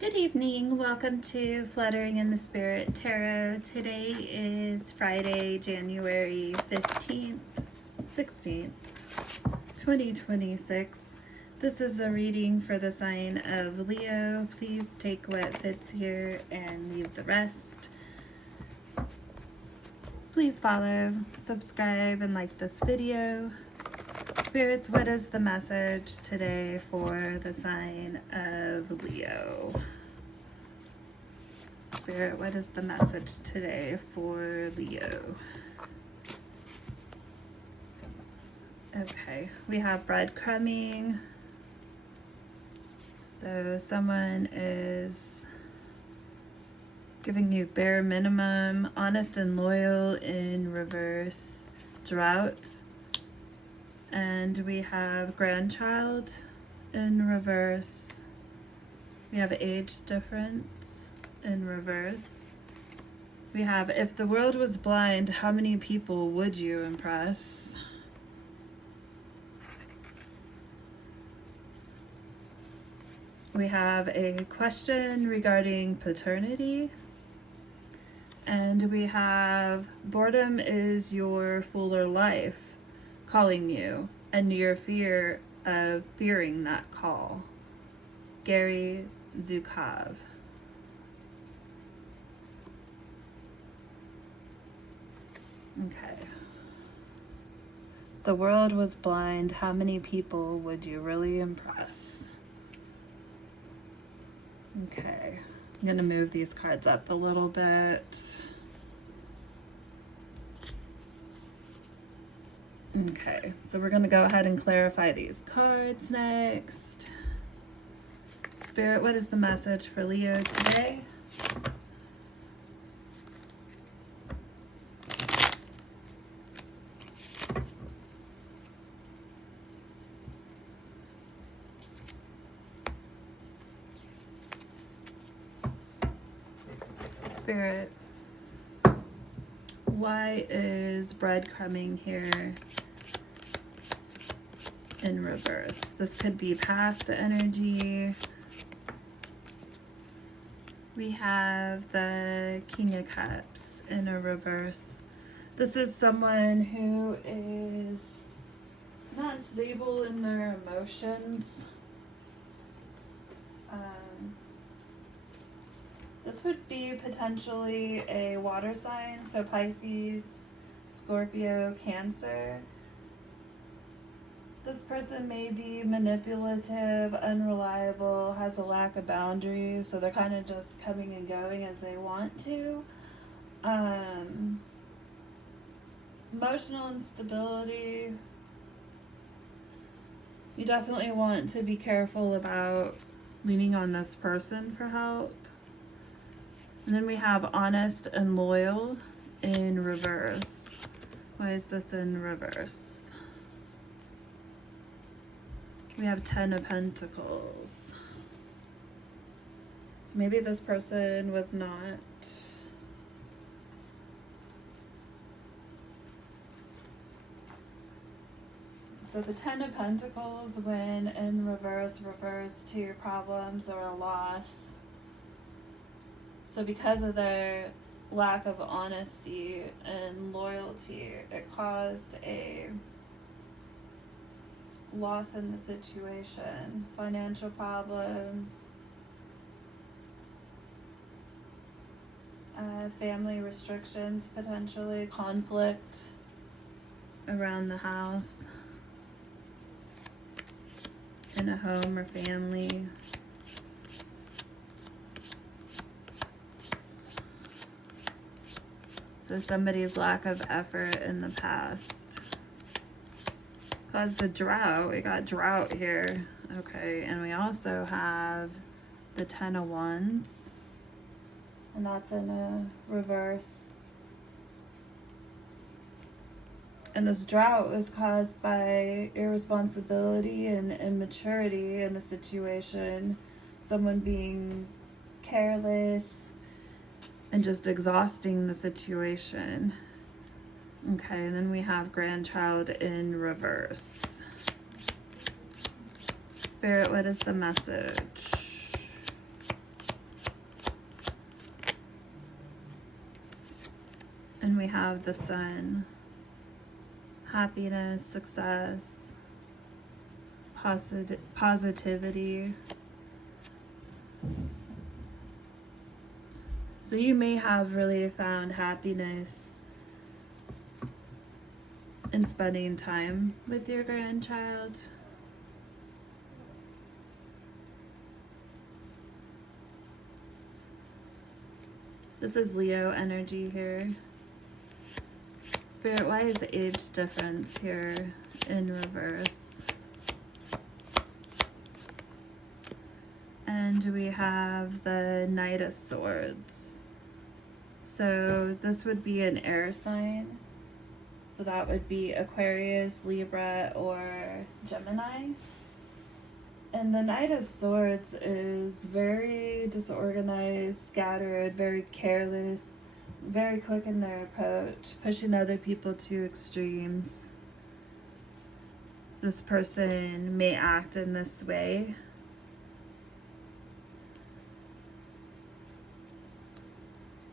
Good evening. Welcome to Fluttering in the Spirit Tarot. Today is Friday, January 15th, 16th, 2026. This is a reading for the sign of Leo. Please take what fits here and leave the rest. Please follow, subscribe, and like this video. Spirits, what is the message today for the sign of Leo? Spirit, what is the message today for Leo? Okay, we have breadcrumbing. So someone is giving you bare minimum, honest and loyal in reverse, drought. And we have grandchild in reverse. We have age difference in reverse. We have, if the world was blind, how many people would you impress? We have a question regarding paternity. And we have, boredom is your fuller life calling you, and your fear of fearing that call. Gary Zukov. Okay. The world was blind. How many people would you really impress? Okay. I'm going to move these cards up a little bit. Okay, so we're going to go ahead and clarify these cards next. Spirit, what is the message for Leo today? Spirit, why is breadcrumbing here in reverse? This could be past energy. We have the King of Cups in a reverse. This is someone who is not stable in their emotions. This would be potentially a water sign, so Pisces, Scorpio, Cancer. This person may be manipulative, unreliable, has a lack of boundaries, so they're kind of just coming and going as they want to. Emotional instability. You definitely want to be careful about leaning on this person for help. And then we have honest and loyal in reverse. Why is this in reverse? We have 10 of Pentacles. So maybe this person was not so the 10 of Pentacles, when in reverse, refers to problems or a loss. So because of their lack of honesty and loyalty, it caused a loss in the situation, financial problems, family restrictions, potentially conflict around the house, in a home or family. So somebody's lack of effort in the past caused the drought. We got drought here. Okay, and we also have the 10 of Wands, and that's in a reverse. And this drought was caused by irresponsibility and immaturity in the situation. Someone being careless and just exhausting the situation. Okay, and then we have grandchild in reverse. Spirit, what is the message? have the Sun. Happiness, success, positivity. So you may have really found happiness in spending time with your grandchild. This is Leo energy here. Spirit, why is the age difference here in reverse? And we have the Knight of Swords. So this would be an air sign. So that would be Aquarius, Libra, or Gemini. And the Knight of Swords is very disorganized, scattered, very careless, very quick in their approach, pushing other people to extremes. This person may act in this way.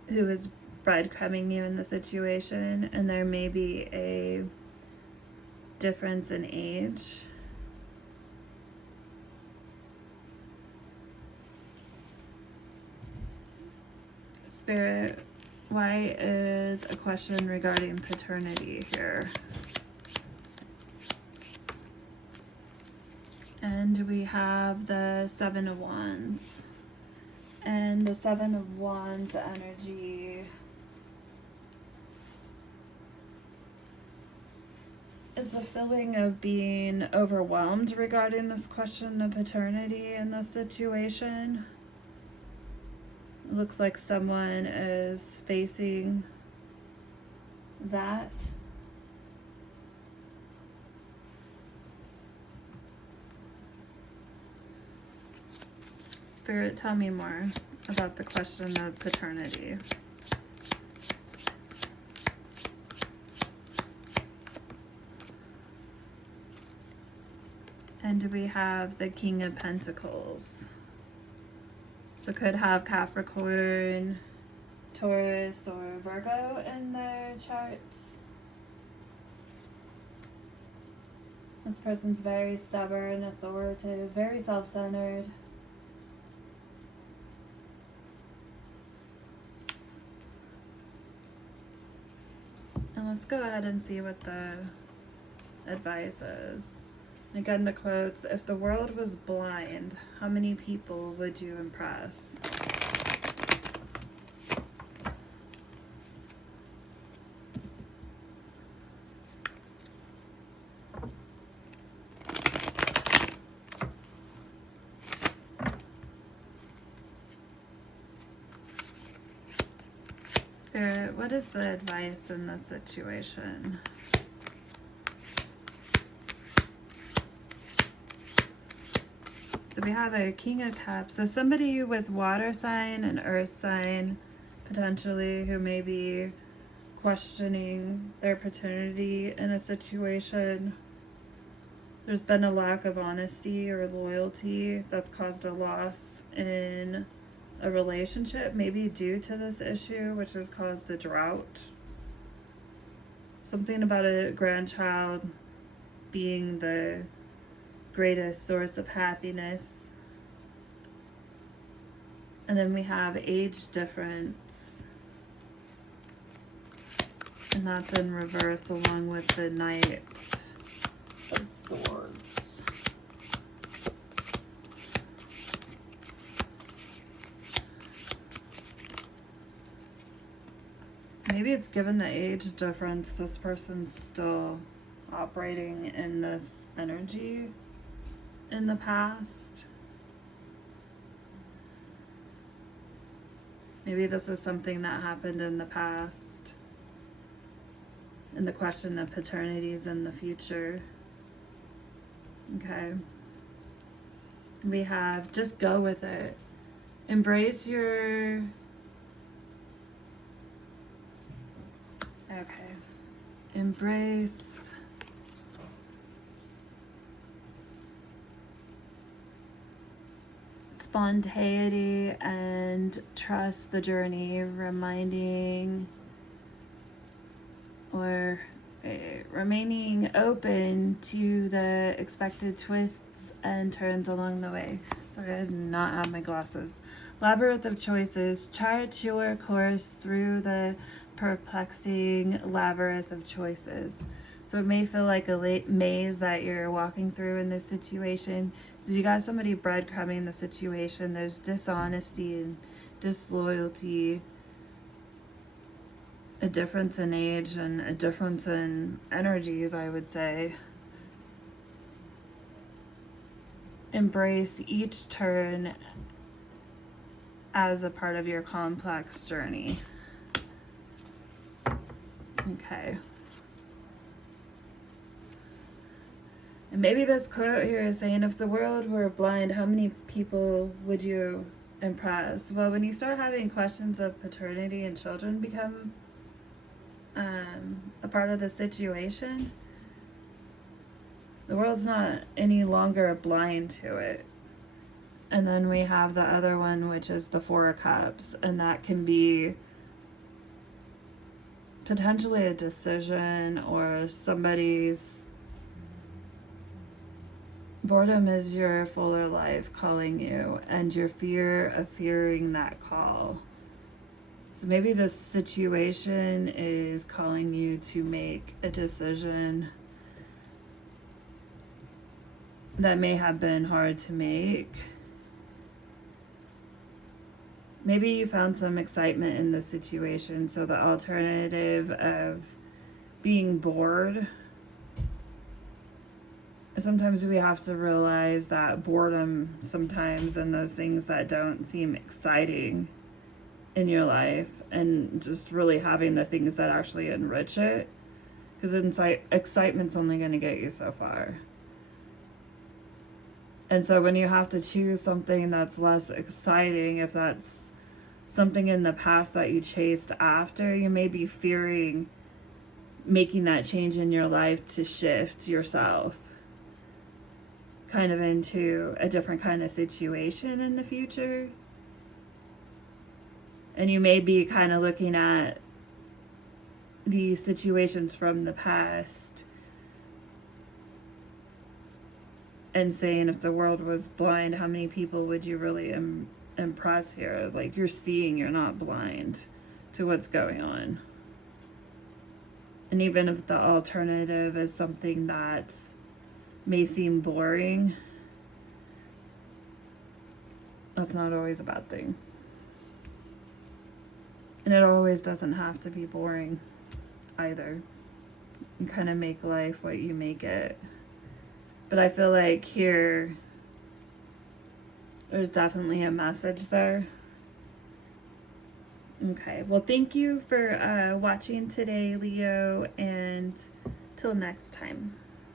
Who is breadcrumbing you in the situation, and there may be a difference in age. Spirit, why is a question regarding paternity here? And we have the Seven of Wands. And the Seven of Wands energy is a feeling of being overwhelmed regarding this question of paternity in this situation. It looks like someone is facing that. Spirit, tell me more about the question of paternity. And we have the King of Pentacles. So could have Capricorn, Taurus, or Virgo in their charts. This person's very stubborn, authoritative, very self-centered. And let's go ahead and see what the advice is. Again, the quotes, if the world was blind, how many people would you impress? Spirit, what is the advice in this situation? So we have a King of Cups. So somebody with water sign and earth sign, potentially, who may be questioning their paternity in a situation. There's been a lack of honesty or loyalty that's caused a loss in a relationship, maybe due to this issue, which has caused a drought. Something about a grandchild being the greatest source of happiness. And then we have age difference, and that's in reverse along with the Knight of Swords. Maybe it's given the age difference, this person's still operating in this energy in the past. Maybe this is something that happened in the past, and the question of paternity is in the future. Okay. We have just go with it. Embrace your... Okay. Embrace spontaneity and trust the journey, reminding or remaining open to the expected twists and turns along the way. Sorry, I did not have my glasses. Labyrinth of choices. Chart your course through the perplexing labyrinth of choices. So it may feel like a late maze that you're walking through in this situation. So you got somebody breadcrumbing the situation. There's dishonesty and disloyalty, a difference in age and a difference in energies, I would say. Embrace each turn as a part of your complex journey. Okay. And maybe this quote here is saying, if the world were blind, how many people would you impress? Well, when you start having questions of paternity and children become a part of the situation, the world's not any longer blind to it. And then we have the other one, which is the Four of Cups, and that can be potentially a decision, or somebody's boredom is your fuller life calling you, and your fear of fearing that call. So maybe this situation is calling you to make a decision that may have been hard to make. Maybe you found some excitement in the situation, so the alternative of being bored. Sometimes we have to realize that boredom sometimes, and those things that don't seem exciting in your life, and just really having the things that actually enrich it, because excitement's only going to get you so far. And so when you have to choose something that's less exciting, if that's something in the past that you chased after, you may be fearing making that change in your life to shift yourself kind of into a different kind of situation in the future. And you may be kind of looking at the situations from the past and saying, if the world was blind, how many people would you really impress here? Like, you're seeing, you're not blind to what's going on. And even if the alternative is something that may seem boring, that's not always a bad thing. And it always doesn't have to be boring either. You kind of make life what you make it. But I feel like here, there's definitely a message there. Okay, well, thank you for watching today, Leo, and till next time.